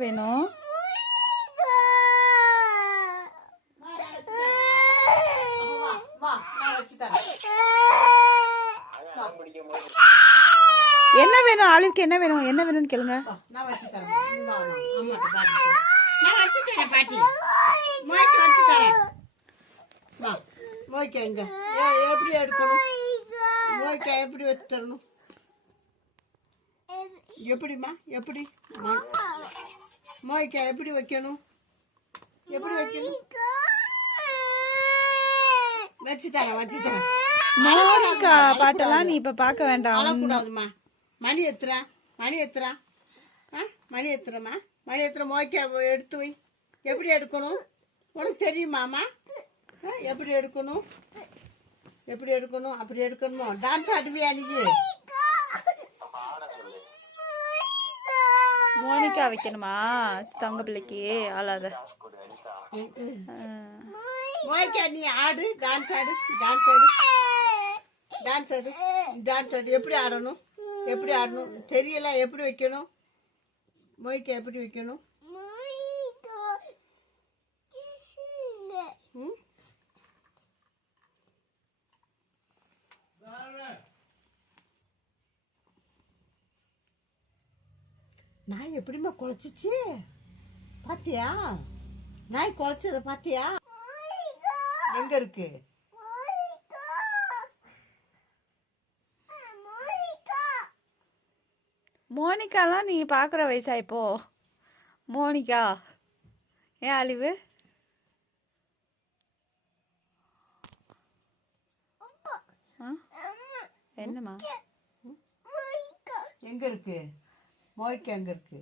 வேணும்? என்ன வேணும்? ஆலிவ்க்கு என்ன வேணும்? என்ன வேணும்னு கேளுங்க. நான் வச்சு தரேன். நான் வச்சு தரேன் பாட்டி. மோய்க்கு வச்சு தரேன். வா மோய்க்கு எங்க எப்படி எடுக்கணும்? மோய்க்கு எப்படி வச்சு தரணும்? எப்படிம்மா எப்படி மோய்க்கா எப்படி வைக்கணும்? எப்படி வைக்கணும்? வச்சு தரேன். மோனிகா பாட்டெல்லாம் நீ இப்ப பார்க்க வேண்டாம். அழக்கூடாதுமா. மணி எத்துறா மணி எத்துற மோய்க்கா எடுத்து வை. எப்படி எடுக்கணும் உனக்கு தெரியுமாமா? எப்படி எடுக்கணும்? அப்படி எடுக்கணுமோ? டான்ஸ் ஆடுவியா நீ? மோனிகா வைக்கணுமா தங்க பிள்ளைக்கு? ஆளாத மோய்க்கா நீ ஆடு. டான்ஸ் ஆடு. எப்படி ஆடணும் தெரியல. எப்படி வைக்கணும் மோய்க்கா? எப்படி வைக்கணும்? நாய் எப்படிமா குலைச்சிச்சு பாத்தியா? நாய் குலைச்சத பாத்தியா? எங்க இருக்கு? மோனிகாலாம் நீ பாக்குற வயசா இப்போ? மோனிகா ஏன் ஆலிவு? என்னம்மா எங்க இருக்கு மோய்க்கா? எங்க இருக்கு?